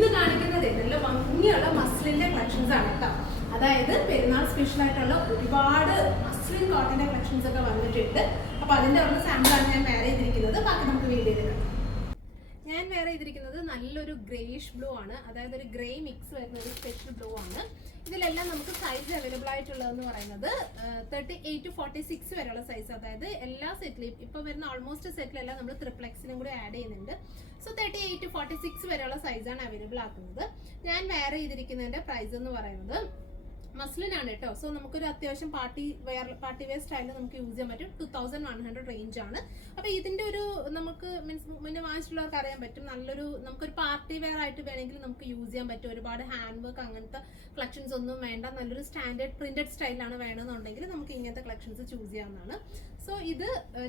ഇന്ന് കാണിക്കുന്നത് നല്ല ഭംഗിയുള്ള മസ്ലിന്റെ കളക്ഷൻസ് ആണ് കേട്ടോ. അതായത് പെരുന്നാൾ സ്പെഷ്യൽ ആയിട്ടുള്ള ഒരുപാട് മസ്ലിൻ കോട്ടന്റെ കളക്ഷൻസ് ഒക്കെ വന്നിട്ടുണ്ട്. അപ്പൊ അതിന്റെ ഒരു സാമ്പിളാണ് ഞാൻ വെയർ ചെയ്തിരിക്കുന്നത്. ബാക്കി നമുക്ക് വീഡിയോയിൽ കാണാം. ഞാൻ വെയർ ചെയ്തിരിക്കുന്നത് നല്ലൊരു ഗ്രേഷ് ബ്ലൂ ആണ്. അതായത് ഒരു ഗ്രേ മിക്സ് വരുന്ന ഒരു സ്പെഷ്യൽ ബ്ലൂ ആണ്. ഇതിലെല്ലാം നമുക്ക് സൈസ് അവൈലബിൾ ആയിട്ടുള്ളതെന്ന് പറയുന്നത് 38 to 46 വരെയുള്ള സൈസ്. അതായത് എല്ലാ സെറ്റിലും ഇപ്പൊ വരുന്ന ഓൾമോസ്റ്റ് സെറ്റിലെല്ലാം നമ്മൾ ട്രിപ്ലെക്സിനും കൂടി ആഡ് ചെയ്യുന്നുണ്ട്. സോ 38 to 46 വരെയുള്ള സൈസാണ് അവൈലബിൾ ആക്കുന്നത്. ഞാൻ വെയർ ചെയ്തിരിക്കുന്നതിന്റെ പ്രൈസ് എന്ന് പറയുന്നത് മസ്ലിൻ ആണ് കേട്ടോ. സോ നമുക്കൊരു അത്യാവശ്യം പാർട്ടി വെയർ സ്റ്റൈലിൽ നമുക്ക് യൂസ് ചെയ്യാൻ പറ്റും. 2100 റേഞ്ച് ആണ്. അപ്പൊ ഇതിന്റെ ഒരു നമുക്ക് മീൻസ് മുന്നേ വാങ്ങിച്ചിട്ടുള്ളവർക്ക് അറിയാൻ പറ്റും. നമുക്കൊരു പാർട്ടി വെയർ ആയിട്ട് വേണമെങ്കിൽ നമുക്ക് യൂസ് ചെയ്യാൻ പറ്റും. ഒരുപാട് ഹാൻഡ് വർക്ക് അങ്ങനത്തെ കളക്ഷൻസ് ഒന്നും വേണ്ട. നല്ലൊരു സ്റ്റാൻഡേർഡ് പ്രിന്റഡ് സ്റ്റൈലാണ് വേണമെന്നുണ്ടെങ്കിൽ നമുക്ക് ഇങ്ങനത്തെ കളക്ഷൻസ് ചൂസ് ചെയ്യാവുന്നതാണ്. സോ ഇത്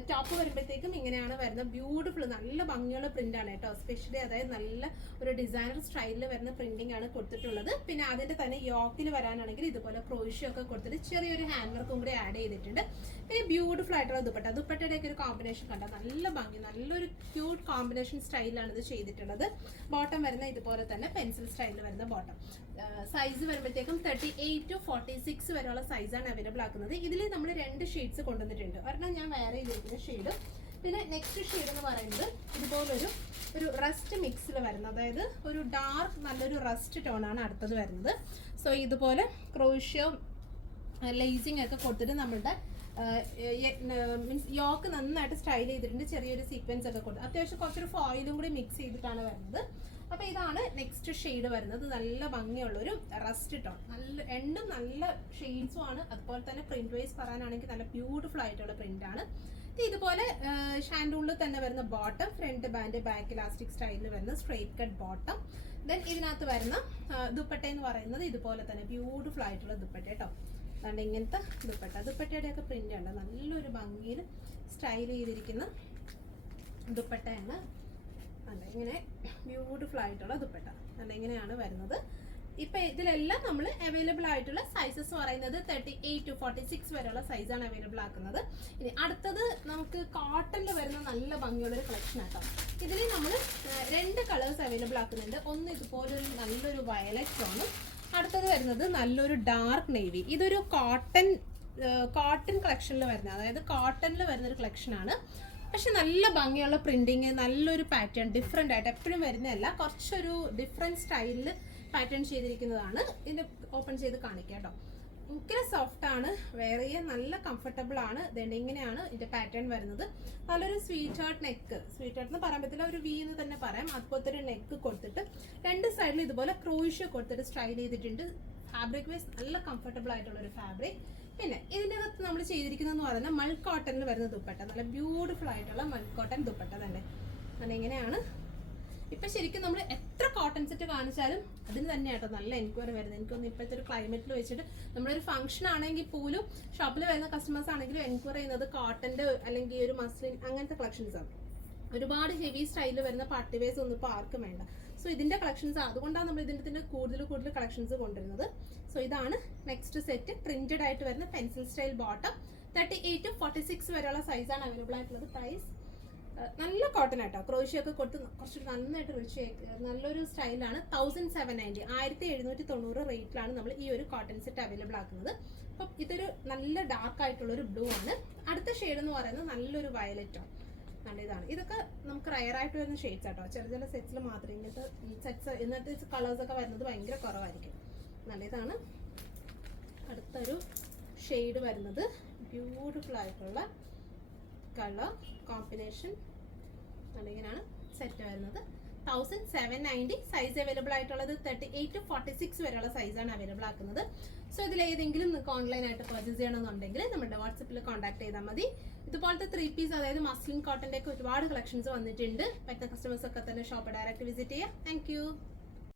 ടോപ്പ് വരുമ്പോഴത്തേക്കും ഇങ്ങനെയാണ് വരുന്നത്. ബ്യൂട്ടിഫുൾ നല്ല ഭംഗിയുള്ള പ്രിന്റ് ആണ് കേട്ടോ. സ്പെഷ്യലി അതായത് നല്ല ഒരു ഡിസൈനർ സ്റ്റൈലിൽ വരുന്ന പ്രിന്റിംഗ് ആണ് കൊടുത്തിട്ടുള്ളത്. പിന്നെ അതിന്റെ തന്നെ യോക്കിൽ വരാനാണെങ്കിൽ ഇതുപോലെ ക്രോഷ്യോ ഒക്കെ കൊടുത്തിട്ട് ചെറിയൊരു ഹാൻഡ് വർക്കും കൂടി ആഡ് ചെയ്തിട്ടുണ്ട്. പിന്നെ ബ്യൂട്ടിഫുൾ ആയിട്ടുള്ള ദുപ്പട്ടയുടെ ഒക്കെ ഒരു കോമ്പിനേഷൻ കണ്ട നല്ല ഭംഗി, നല്ലൊരു ക്യൂട്ട് കോമ്പിനേഷൻ സ്റ്റൈലാണ് ഇത് ചെയ്തിട്ടുള്ളത്. ബോട്ടം വരുന്ന ഇതുപോലെ തന്നെ പെൻസിൽ സ്റ്റൈലിൽ വരുന്ന ബോട്ടം. സൈസ് വരുമ്പോഴത്തേക്കും 38 to 46 വരെയുള്ള സൈസാണ് അവൈലബിൾ ആക്കുന്നത്. ഇതിൽ നമ്മൾ 2 ഷെയ്ഡ്സ് കൊണ്ടുവന്നിട്ടുണ്ട്. ഒരെണ്ണം ഞാൻ വേറെ ചെയ്തിരിക്കുന്ന ഷെയ്ഡ്. പിന്നെ നെക്സ്റ്റ് ഷെയ്ഡ് എന്ന് പറയുന്നത് ഇതുപോലൊരു റസ്റ്റ് മിക്സിൽ വരുന്നത്, അതായത് ഒരു ഡാർക്ക് നല്ലൊരു റസ്റ്റ് ടോൺ ആണ് അടുത്തത് വരുന്നത്. സോ ഇതുപോലെ ക്രോഷ്യോ ലേസിംഗ് ഒക്കെ കൊടുത്തിട്ട് നമ്മളുടെ മീൻസ് യോക്ക് നന്നായിട്ട് സ്റ്റൈൽ ചെയ്തിട്ടുണ്ട്. ചെറിയൊരു സീക്വൻസ് ഒക്കെ കൊടുത്ത് അത്യാവശ്യം കുറച്ചൊരു ഫോയിലും കൂടി മിക്സ് ചെയ്തിട്ടാണ് വരുന്നത്. അപ്പൊ ഇതാണ് നെക്സ്റ്റ് ഷെയ്ഡ് വരുന്നത്. നല്ല ഭംഗിയുള്ളൊരു റസ്റ്റ് ടോൺ. രണ്ടും നല്ല ഷെയ്ഡ്സും ആണ്. അതുപോലെ തന്നെ പ്രിന്റ് വൈസ് പറയാനാണെങ്കിൽ നല്ല ബ്യൂട്ടിഫുൾ ആയിട്ടുള്ള പ്രിന്റ് ആണ്. ഇതുപോലെ ഷാൻഡൂളിൽ തന്നെ വരുന്ന bottom, front band, back elastic സ്റ്റൈലിൽ വരുന്ന സ്ട്രെയിറ്റ് കട്ട് ബോട്ടം. ദെൻ ഇതിനകത്ത് വരുന്ന ദുപ്പട്ട എന്ന് പറയുന്നത് ഇതുപോലെ തന്നെ ബ്യൂട്ടിഫുൾ ആയിട്ടുള്ള ദുപ്പട്ട കേട്ടോ. അതുകൊണ്ട് ഇങ്ങനത്തെ ദുപ്പട്ടയുടെ ഒക്കെ പ്രിന്റ് ഉണ്ട്. നല്ലൊരു ഭംഗിയിൽ സ്റ്റൈൽ ചെയ്തിരിക്കുന്ന ദുപ്പട്ടയാണ്. അല്ല ഇങ്ങനെ ബ്യൂട്ടിഫുൾ ആയിട്ടുള്ള ദുപ്പട്ട അല്ല ഇങ്ങനെയാണ് വരുന്നത്. ഇപ്പൊ ഇതിലെല്ലാം നമ്മൾ അവൈലബിൾ ആയിട്ടുള്ള സൈസസ് പറയുന്നത് 38 to 46 വരെയുള്ള സൈസാണ് അവൈലബിൾ ആക്കുന്നത്. ഇനി അടുത്തത് നമുക്ക് കോട്ടണിൽ വരുന്ന നല്ല ഭംഗിയുള്ള ഒരു കളക്ഷൻ ആട്ടോ. ഇതിൽ നമ്മൾ 2 കളേഴ്സ് അവൈലബിൾ ആക്കുന്നുണ്ട്. ഒന്ന് ഇതുപോലൊരു നല്ലൊരു വയലറ്റ് ആണ്. അടുത്തത് വരുന്നത് നല്ലൊരു ഡാർക്ക് നേവി. ഇതൊരു കോട്ടൺ കളക്ഷനിൽ വരുന്ന, അതായത് കോട്ടണിൽ വരുന്നൊരു കളക്ഷനാണ്. പക്ഷെ നല്ല ഭംഗിയുള്ള പ്രിന്റിങ്, നല്ലൊരു പാറ്റേൺ, ഡിഫറെൻ്റ് ആയിട്ട് എപ്പോഴും വരുന്നതല്ല, കുറച്ചൊരു ഡിഫറെൻറ്റ് സ്റ്റൈലിൽ പാറ്റേൺ ചെയ്തിരിക്കുന്നതാണ്. ഇതിൻ്റെ ഓപ്പൺ ചെയ്ത് കാണിക്കാം കേട്ടോ. ഭയങ്കര സോഫ്റ്റ് ആണ്, വെയർ ചെയ്യാൻ നല്ല കംഫർട്ടബിൾ ആണ്. ഇതുകൊണ്ട് ഇങ്ങനെയാണ് ഇതിന്റെ പാറ്റേൺ വരുന്നത്. നല്ലൊരു sweet heart neck, sweet heart എന്ന് പറയാൻ പറ്റില്ല, ഒരു വി എന്ന് തന്നെ പറയാം. അതുപോലത്തെ ഒരു നെക്ക് കൊടുത്തിട്ട് 2 സൈഡിലും ഇതുപോലെ ക്രോഷ്യോ കൊടുത്തിട്ട് സ്റ്റൈൽ ചെയ്തിട്ടുണ്ട്. ഫാബ്രിക് വൈസ് നല്ല കംഫർട്ടബിൾ ആയിട്ടുള്ള ഒരു ഫാബ്രിക്. പിന്നെ ഇതിൻ്റെ അകത്ത് നമ്മൾ ചെയ്തിരിക്കുന്നതെന്ന് പറയുന്നത് മൾ കോട്ടണിൽ വരുന്ന ദുപ്പട്ട. നല്ല ബ്യൂട്ടിഫുൾ ആയിട്ടുള്ള മൾ കോട്ടൺ ദുപ്പട്ട തന്നെ. അങ്ങനെ ഇങ്ങനെയാണ്. ഇപ്പൊ ശരിക്കും നമ്മൾ എത്ര കോട്ടൺ സെറ്റ് കാണിച്ചാലും അതിന് തന്നെയാട്ടോ നല്ല എൻക്വയറി വരുന്നത്. എനിക്കൊന്ന് ഇപ്പോഴത്തെ ഒരു ക്ലൈമറ്റിൽ വെച്ചിട്ട് നമ്മളൊരു ഫംഗ്ഷൻ ആണെങ്കിൽ പോലും ഷോപ്പിൽ വരുന്ന കസ്റ്റമേഴ്സ് ആണെങ്കിലും എൻക്വയറി ചെയ്യുന്നത് കോട്ടന്റെ അല്ലെങ്കിൽ ഒരു മസ്ലിൻ അങ്ങനത്തെ കളക്ഷൻസ് ആണ്. ഒരുപാട് ഹെവി സ്റ്റൈലിൽ വരുന്ന പാർട്ടി വെയർസ് ഒന്നും ഇപ്പോൾ ആർക്കും വേണ്ട. സോ ഇതിന്റെ കളക്ഷൻസ് അതുകൊണ്ടാണ് നമ്മൾ ഇതിന്റെ കൂടുതൽ കളക്ഷൻസ് കൊണ്ടുവരുന്നത്. സോ ഇതാണ് നെക്സ്റ്റ് സെറ്റ്. പ്രിന്റഡ് ആയിട്ട് വരുന്ന പെൻസിൽ സ്റ്റൈൽ ബോട്ടം. 38 to 46 വരെയുള്ള സൈസാണ് അവൈലബിൾ ആയിട്ടുള്ളത്. പ്രൈസ് നല്ല കോട്ടൺ ആട്ടോ. ക്രോഷ്യോ ഒക്കെ കൊടുത്ത് കുറച്ച് നന്നായിട്ട് റിച്ച് നല്ലൊരു സ്റ്റൈലാണ്. 1790 1790 റേറ്റിലാണ് നമ്മൾ ഈ ഒരു കോട്ടൺ സെറ്റ് അവൈലബിൾ ആക്കുന്നത്. അപ്പം ഇതൊരു നല്ല ഡാർക്ക് ആയിട്ടുള്ള ഒരു ബ്ലൂ ആണ്. അടുത്ത ഷെയ്ഡ് എന്ന് പറയുന്നത് നല്ലൊരു വയലറ്റോ നല്ല ഇതാണ്. ഇതൊക്കെ നമുക്ക് റയർ ആയിട്ട് വരുന്ന ഷെയ്ഡ്സ് ആട്ടോ. ചില സെറ്റ്സിൽ മാത്രമേ ഇന്നത്തെ കളേഴ്സ് ഒക്കെ വരുന്നത് ഭയങ്കര കുറവായിരിക്കും. നല്ല ഇതാണ്. അടുത്തൊരു ഷെയ്ഡ് വരുന്നത് ബ്യൂട്ടിഫുൾ ആയിട്ടുള്ള കളർ കോമ്പിനേഷൻ. ഇങ്ങനെയാണ് സെറ്റ് വരുന്നത്. 1790 സൈസ് അവൈലബിൾ ആയിട്ടുള്ളത്. 38 to 46 വരെയുള്ള സൈസാണ് അവൈലബിൾ ആക്കുന്നത്. സോ ഇതിൽ ഏതെങ്കിലും നിങ്ങൾക്ക് ഓൺലൈനായിട്ട് പർച്ചേസ് ചെയ്യണമെന്നുണ്ടെങ്കിൽ നമ്മുടെ വാട്സപ്പിൽ കോൺടാക്ട് ചെയ്താൽ മതി. ഇതുപോലത്തെ 3 പീസ് അതായത് മസ്ലിൻ കോട്ടന്റെ ഒക്കെ ഒരുപാട് കളക്ഷൻസ് വന്നിട്ടുണ്ട്. പറ്റുന്ന കസ്റ്റമേഴ്സ് ഒക്കെ തന്നെ ഷോപ്പ് ഡയറക്റ്റ് വിസിറ്റ് ചെയ്യുക. താങ്ക്